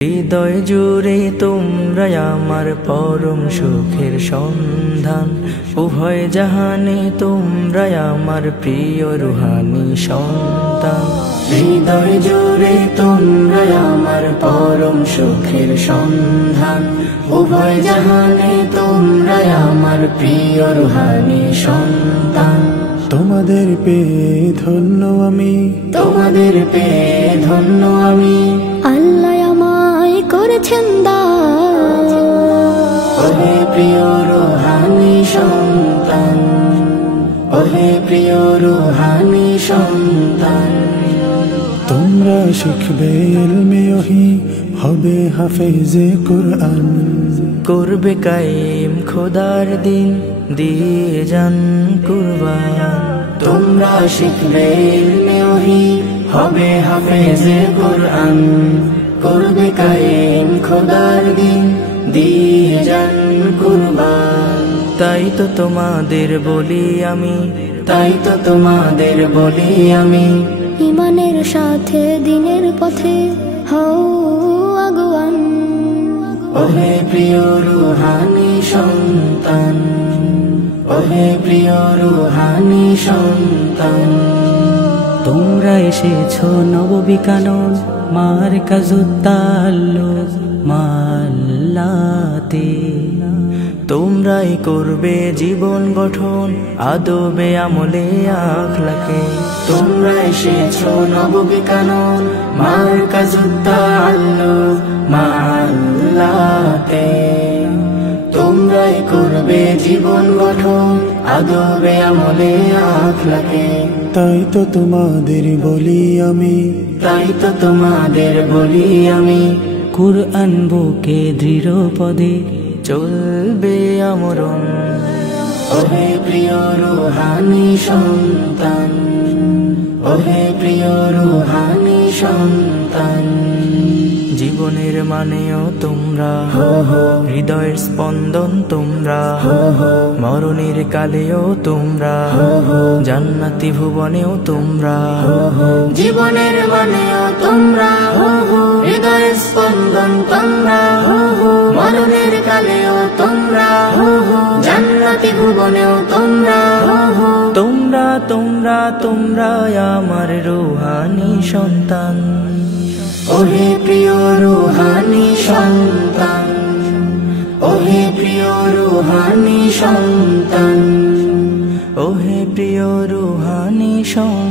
হৃদয় জুড়ে তোমরাই আমার পরম সুখের সন্ধান। উভয় জাহানে তোমরাই আমার প্রিয় রুহানি সন্তান। হৃদয় জুড়ে তোমরাই আমার পরম সুখের সন্ধান। উভয় জাহানে তোমরাই আমার প্রিয় রুহানি সন্তান। তোমাদের পেয়ে ধন্য আমি, তোমাদের পেয়ে ধন্য আমি। আল্লাহ আমায় করেছেন দান। ওহে প্রিয় রুহানি সন্তান, ওহে প্রিয় রুহানি সন্তান। তোমরা শিখবে ইলমে ওহী, হবে হাফেজে কুরআন। করবে কায়েম খোদার দিন, দিয়ে যান কুরবান। তোমরা শিখবে ইলমে ওহী, হবে হাফেজে কুরআন। করবে কায়েম খোদার দিন, দিয়ে যান কুরবান। তাই তো তোমাদের বলি আমি, তাই তো তোমাদের বলি আমি। ইমানের সাথে দিনের পথে হও আগুয়ান। ওহে প্রিয় রুহানি সন্তান, ওহে প্রিয় রুহানি সন্তান। তোমরা এসেছো নববিকানন মারকাজুত্তাল্লুক মাল্লাতে। তোমরাই করবে জীবন গঠন, আদবে আমলে আখলাকে। তোমরা এসেছো নববিকানন মারকাজুত্তাল্লুক মাল্লাতে। তোমরাই করবে জীবন গঠন, আদবে আমলে আখলাকে। তাই তো তোমাদের বলি আমি, তাই তো তোমাদের বলি আমি। কুরআন বুকে দৃঢ় পদে চলবে আমরণ। ওহে প্রিয় রুহানি সন্তান, ওহে প্রিয় রুহানি সন্তান। জীবনের মানেও তোমরা, হৃদয়ের স্পন্দন তোমরা। মরণের কালেও তোমরা, জান্নাতি ভুবনেও তোমরা। জীবনের মানেও তোমরা, হৃদয়ের স্পন্দন তোমরা। মরণের কালেও তোমরা, জান্নাতি ভুবনেও তোমরা। তোমরা তোমরা তোমরা আমার রুহানি সন্তান। ওহে প্রিয় রুহানি সন্তান, ওহে প্রিয় রুহানি সন্তান, ওহে প্রিয় রুহানি সন্তান।